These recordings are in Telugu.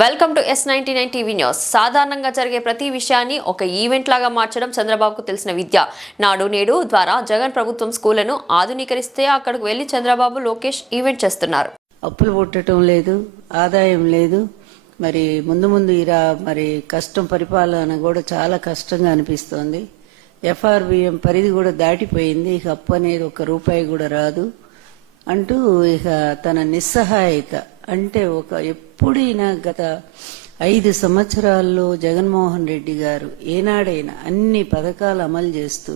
Welcome to S99 TV news. సాధారణంగా జరిగే ప్రతి విషయాన్ని ఒక ఈవెంట్ లాగా మార్చడం చంద్రబాబుకు తెలిసిన విద్య. నాడు నేడు ద్వారా జగన్ ప్రభుత్వం స్కూళ్లను ఆధునీకరిస్తే అక్కడికి వెళ్లి చంద్రబాబు, లోకేష్ ఈవెంట్ చేస్తున్నారు. అప్పులు పుట్టడం లేదు, ఆదాయం లేదు. మరి ముందు మరి కష్టం, పరిపాలన కూడా చాలా కష్టంగా అనిపిస్తోంది. FRBM పరిధి కూడా దాటిపోయింది. ఇక అప్పు అనేది ఒక్క రూపాయి కూడా రాదు అంటూ ఇక తన నిస్సహాయత అంటే ఎప్పుడైనా గత 5 సంవత్సరాల్లో జగన్మోహన్ రెడ్డి గారు ఏనాడైనా అన్ని పథకాలు అమలు చేస్తూ,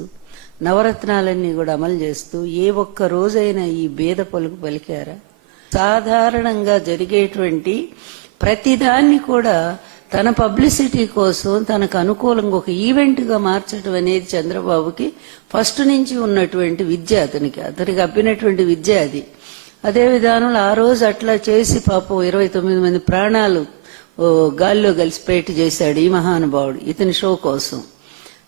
నవరత్నాలన్నీ కూడా అమలు చేస్తూ ఏ ఒక్క రోజైనా ఈ భేద పలుకు పలికారా? సాధారణంగా జరిగేటువంటి ప్రతిదాన్ని కూడా తన పబ్లిసిటీ కోసం తనకు అనుకూలంగా ఒక ఈవెంట్ గా మార్చడం అనేది చంద్రబాబుకి ఫస్ట్ నుంచి ఉన్నటువంటి విద్య, అతనికి అబ్బినటువంటి విద్య అది. అదే విధానంలో ఆ రోజు అట్లా చేసి పాపం 29 మంది ప్రాణాలు గాల్లో కలిసిపెట్టి చేశాడు ఈ మహానుభావుడు ఇతని షో కోసం.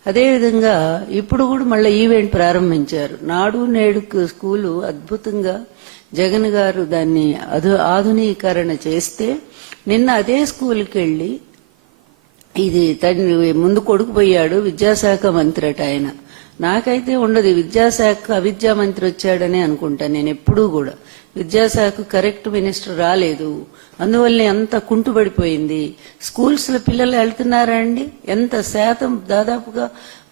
అదేవిధంగా ఇప్పుడు కూడా మళ్ళీ ఈవెంట్ ప్రారంభించారు. నాడు నేడు స్కూలు అద్భుతంగా జగన్ గారు దాన్ని ఆధునీకరణ చేస్తే నిన్న అదే స్కూల్కి వెళ్లి, ఇది తండ్రి ముందు కొడుకు పోయాడు, విద్యాశాఖ మంత్రి అట ఆయన. నాకైతే ఉండదు విద్యాశాఖ అవిద్యా మంత్రి వచ్చాడని అనుకుంటాను నేను ఎప్పుడూ కూడా. విద్యాశాఖ కరెక్ట్ మినిస్టర్ రాలేదు, అందువల్లనే అంత కుంటుపడిపోయింది. స్కూల్స్ లో పిల్లలు వెళ్తున్నారా అండి? ఎంత శాతం? దాదాపుగా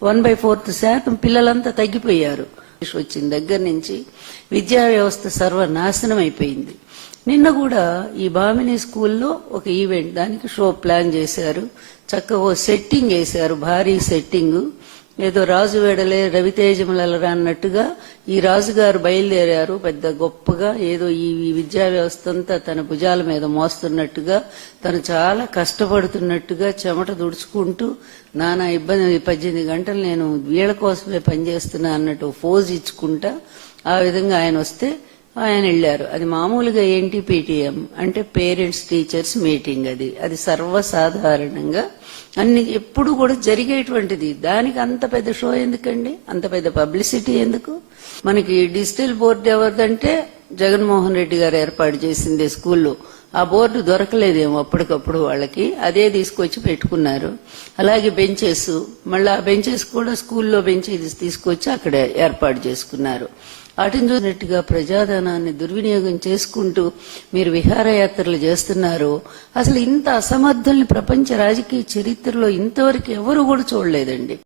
1/4% పిల్లలంతా తగ్గిపోయారు. వచ్చిన దగ్గర నుంచి విద్యా వ్యవస్థ సర్వనాశనం అయిపోయింది. నిన్న కూడా ఈ భామిని స్కూల్లో ఒక ఈవెంట్, దానికి షో ప్లాన్ చేశారు. చక్కగా సెట్టింగ్ వేశారు, భారీ సెట్టింగ్. ఏదో రాజు వేడలే రవితేజములరా అన్నట్టుగా ఈ రాజుగారు బయలుదేరారు పెద్ద గొప్పగా. ఏదో ఈ విద్యా వ్యవస్థ అంతా తన భుజాల మీద మోస్తున్నట్టుగా, తను చాలా కష్టపడుతున్నట్టుగా, చెమట దుడుచుకుంటూ నానా ఇబ్బంది, 18 గంటలు నేను వీళ్ళ కోసమే పనిచేస్తున్నా అన్నట్టు ఫోజ్ ఇచ్చుకుంటా ఆ విధంగా ఆయన వస్తే ఆయన వెళ్లారు. అది మామూలుగా ఏంటి, PTM అంటే పేరెంట్స్ టీచర్స్ మీటింగ్. అది సర్వసాధారణంగా అన్ని ఎప్పుడు కూడా జరిగేటువంటిది. దానికి అంత పెద్ద షో ఎందుకండి, అంత పెద్ద పబ్లిసిటీ ఎందుకు? మనకి డిజిటల్ బోర్డు ఎవరిదంటే జగన్మోహన్ రెడ్డి గారు ఏర్పాటు చేసిందే స్కూల్లో. ఆ బోర్డు దొరకలేదేమో అప్పటికప్పుడు వాళ్ళకి, అదే తీసుకొచ్చి పెట్టుకున్నారు. అలాగే బెంచెస్, మళ్ళీ ఆ బెంచెస్ కూడా స్కూల్లో బెంచెస్ తీసుకొచ్చి అక్కడ ఏర్పాటు చేసుకున్నారు. వాటిని చూసినట్టుగా ప్రజాధనాన్ని దుర్వినియోగం చేసుకుంటూ మీరు విహారయాత్రలు చేస్తున్నారు. అసలు ఇంత అసమర్థుల్ని ప్రపంచ రాజకీయ చరిత్రలో ఇంతవరకు ఎవరు కూడా చూడలేదండి.